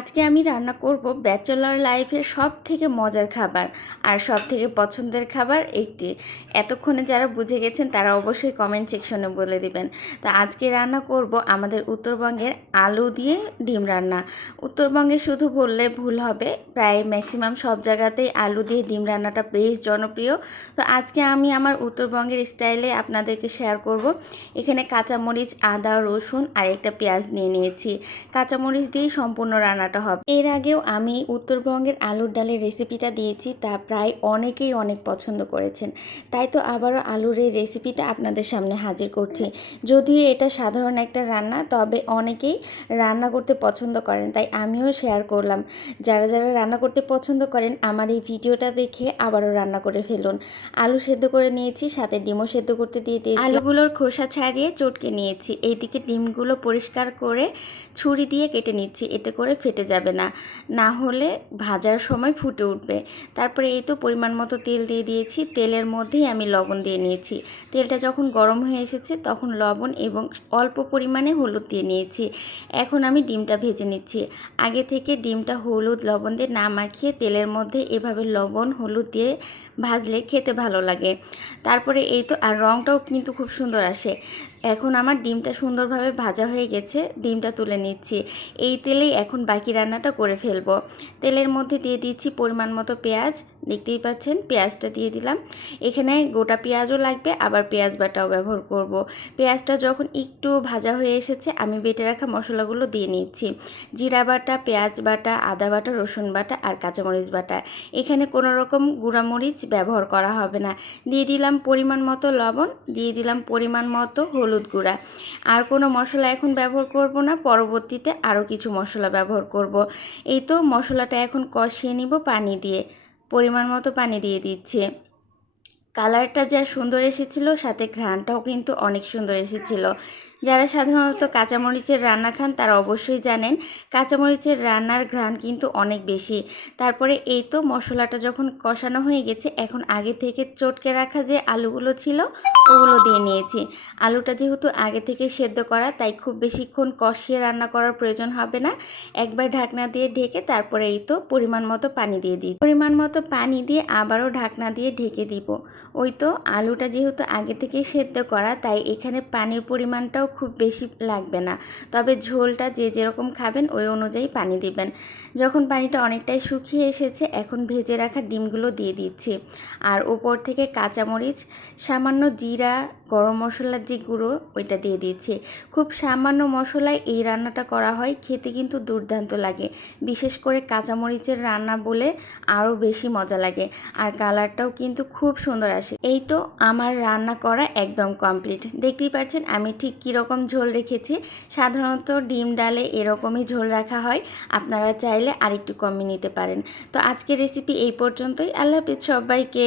আজকে আমি রান্না করব ব্যাচেলর লাইফের সবথেকে মজার খাবার আর সবথেকে পছন্দের খাবার একটি। এতক্ষণে যারা বুঝে গেছেন তারা অবশ্যই কমেন্ট সেকশনে বলে দিবেন। তো আজকে রান্না করব আমাদের উত্তরবঙ্গের আলু দিয়ে ডিম রান্না। উত্তরবঙ্গে শুধু বললে ভুল হবে, প্রায় ম্যাক্সিমাম সব জায়গাতেই আলু দিয়ে ডিম রান্নাটা বেশ জনপ্রিয়। তো আজকে আমি আমার উত্তরবঙ্গের স্টাইলে আপনাদেরকে শেয়ার করব। এখানে কাঁচামরিচ, আদা, রসুন আর একটা পেঁয়াজ নিয়েছি। কাঁচামরিচ দিয়েই সম্পূর্ণ রান্নাটা হবে। এর আগেও আমি উত্তরবঙ্গের আলুর ডালের রেসিপিটা দিয়েছি, তা প্রায় অনেকেই অনেক পছন্দ করেছেন। তাই তো আবারও আলুর এই রেসিপিটা আপনাদের সামনে হাজির করছি। যদিও এটা সাধারণ একটা রান্না, তবে অনেকেই রান্না করতে পছন্দ করেন, তাই আমিও শেয়ার করলাম। যারা যারা রান্না করতে পছন্দ করেন আমার এই ভিডিওটা দেখে আবারও রান্না করে ফেলুন। আলু সেদ্ধ করে নিয়েছি, সাথে ডিমও সেদ্ধ করতে দিয়ে দিয়েছি। আলুগুলোর খোসা ছাড়িয়ে চটকে নিয়েছি। এইদিকে ডিমগুলো পরিষ্কার করে ছুরি দিয়ে কেটে নিচ্ছি, এতে করে ফেটে যাবে না, না হলে ভাজার সময় ফুটে উঠবে। তারপরে এই তো পরিমাণ মতো তেল দিয়ে দিয়েছি। তেলের মধ্যেই আমি লবণ দিয়ে নিয়েছি। তেলটা যখন গরম হয়ে এসেছে তখন লবণ এবং অল্প পরিমাণে হলুদ দিয়ে নিয়েছি। এখন আমি ডিমটা ভেজে নিচ্ছি। আগে থেকে ডিমটা হলুদ লবণ দিয়ে না মাখিয়ে তেলের মধ্যে এভাবে লবণ হলুদ দিয়ে ভাজলে খেতে ভালো লাগে। তারপরে এই তো, আর রঙটাও কিন্তু খুব সুন্দর আসে। এখন আমার ডিমটা সুন্দরভাবে ভাজা হয়ে গেছে, ডিমটা তুলে নিচ্ছি। এই তেলেই এখন বাকি রান্নাটা করে ফেলবো। তেলের মধ্যে দিয়ে দিচ্ছি পরিমাণ মতো পেঁয়াজ, দেখতেই পাচ্ছেন পেঁয়াজটা দিয়ে দিলাম। এখানে গোটা পেঁয়াজও লাগবে, আবার পেঁয়াজ বাটাও ব্যবহার করব। পেঁয়াজটা যখন একটু ভাজা হয়ে এসেছে আমি বেটে রাখা মশলাগুলো দিয়ে নিচ্ছি। জিরা বাটা, পেঁয়াজ বাটা, আদা বাটা, রসুন বাটা আর কাঁচামরিচ বাটা। এখানে কোনো রকম গুঁড়ামরিচ ব্যবহার করা হবে না। দিয়ে দিলাম পরিমাণ মতো লবণ, দিয়ে দিলাম পরিমাণ মতো হলুদ গুঁড়া। আর কোনো মশলা এখন ব্যবহার করব না, পরবর্তীতে আরও কিছু মশলা ব্যবহার করব। এই তো মশলাটা এখন কষিয়ে নিব পানি দিয়ে। পরিমাণ মতো পানি দিয়ে দিচ্ছি। কালারটা যা সুন্দর এসেছিল, সাথে ঘ্রাণটাও কিন্তু অনেক সুন্দর এসেছিল। যারা সাধারণত কাঁচামরিচের রান্না খান তারা অবশ্যই জানেন কাঁচামরিচের রান্নার ঘ্রাণ কিন্তু অনেক বেশি। তারপরে এই তো মশলাটা যখন কষানো হয়ে গেছে, এখন আগে থেকে চটকে রাখা যে আলুগুলো ছিল ওগুলো দিয়ে নিয়েছি। আলুটা যেহেতু আগে থেকে সেদ্ধ করা, তাই খুব বেশিক্ষণ কষিয়ে রান্না করার প্রয়োজন হবে না। একবার ঢাকনা দিয়ে ঢেকে তারপরে এই তো পরিমাণ মতো পানি দিয়ে দিই। পরিমাণ মতো পানি দিয়ে আবারও ঢাকনা দিয়ে ঢেকে দিব। ওই তো আলুটা যেহেতু আগে থেকে সেদ্ধ করা, তাই এখানে পানির পরিমাণটাও খুব বেশি লাগবে না। তবে ঝোলটা যে যেরকম খাবেন ওই অনুযায়ী পানি দিবেন। যখন পানিটা অনেকটাই শুকিয়ে এসেছে, এখন ভেজে রাখা ডিমগুলো দিয়ে দিচ্ছি। আর উপর থেকে কাঁচামরিচ, সামান্য জিরা, গরম মশলার যে গুঁড়ো ওইটা দিয়ে দিচ্ছি। খুব সামান্য মশলায় এই রান্নাটা করা হয়, খেতে কিন্তু দুর্দান্ত লাগে। বিশেষ করে কাঁচামরিচের রান্না বলে আরও বেশি মজা লাগে। আর কালারটাও কিন্তু খুব সুন্দর আসে। এই তো আমার রান্না করা একদম কমপ্লিট। দেখতেই পাচ্ছেন আমি ঠিক কীরকম ঝোল রেখেছি। সাধারণত ডিম ডালে এরকমই ঝোল রাখা হয়, আপনারা চাইলে আরেকটু কমিয়ে নিতে পারেন। তো আজকের রেসিপি এই পর্যন্তই। আল্লাহ হাফেজ সবাইকে।